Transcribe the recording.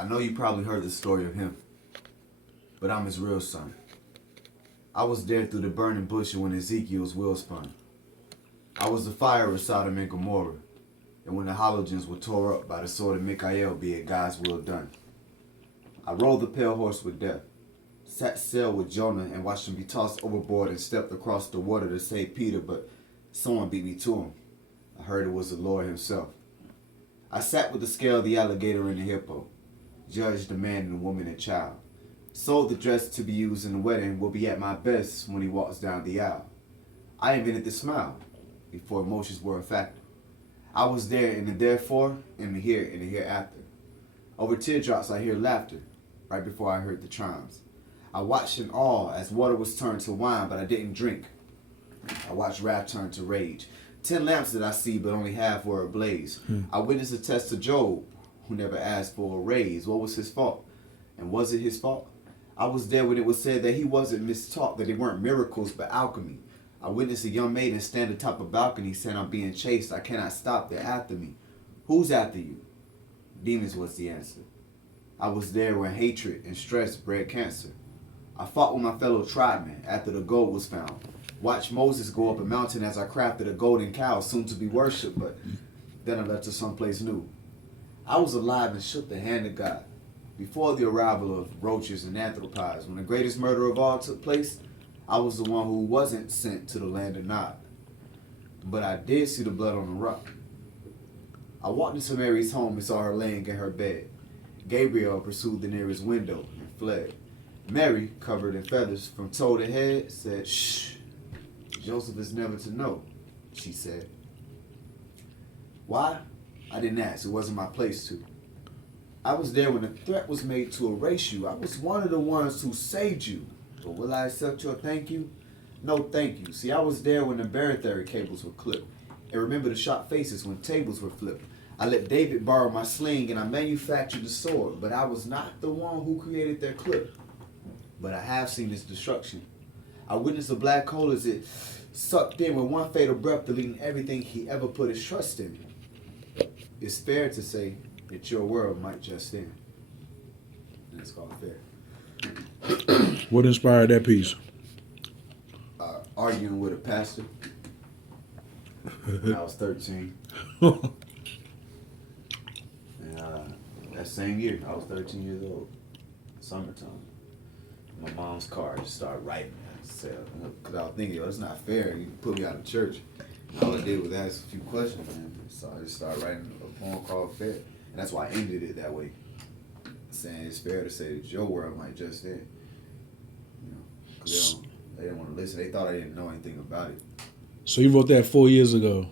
I know you probably heard the story of him, but I'm his real son. I was there through the burning bush when Ezekiel's will spun. I was the fire of Sodom and Gomorrah, and when the halogens were tore up by the sword of Mikael, be it God's will done. I rode the pale horse with death, sat sail with Jonah and watched him be tossed overboard and stepped across the water to save Peter, but someone beat me to him. I heard it was the Lord himself. I sat with the scale of the alligator and the hippo, judged the man and the woman and child, sold the dress to be used in the wedding, will be at my best when he walks down the aisle. I invented the smile before emotions were a factor. I was there in the therefore, and the here, and the hereafter. Over teardrops I hear laughter, right before I heard the chimes. I watched in awe as water was turned to wine, but I didn't drink. I watched wrath turn to rage. 10 lamps did I see, but only half were ablaze. I witnessed a test of Job, who never asked for a raise. What was his fault? And was it his fault? I was there when it was said that he wasn't mistaught, that they weren't miracles but alchemy. I witnessed a young maiden stand atop a balcony saying, I'm being chased. I cannot stop. They're after me. Who's after you? Demons was the answer. I was there when hatred and stress bred cancer. I fought with my fellow tribemen after the gold was found. Watched Moses go up a mountain as I crafted a golden cow soon to be worshipped, but then I left to someplace new. I was alive and shook the hand of God before the arrival of roaches and anthropods. When the greatest murder of all took place, I was the one who wasn't sent to the land of Nod. But I did see the blood on the rock. I walked into Mary's home and saw her laying in her bed. Gabriel pursued the nearest window and fled. Mary, covered in feathers from toe to head, said, shh, Joseph is never to know, she said. Why? I didn't ask. It wasn't my place to. I was there when the threat was made to erase you. I was one of the ones who saved you. But will I accept your thank you? No thank you. See, I was there when the barytheric cables were clipped. And remember the sharp faces when tables were flipped. I let David borrow my sling and I manufactured the sword. But I was not the one who created their clip. But I have seen its destruction. I witnessed a black hole as it sucked in with one fatal breath, deleting everything he ever put his trust in. It's fair to say that your world might just end. And it's called fair. What inspired that piece? Arguing with a pastor when I was 13. And that same year, I was 13 years old. Summertime. My mom's car just started writing. Because I was thinking, it's not fair. You put me out of church. And all I did was ask a few questions, man. So I just started writing a poem called Fair. And that's why I ended it that way. Saying it's fair to say that your world might just end. You know, because they didn't want to listen. They thought I didn't know anything about it. So you wrote that 4 years ago.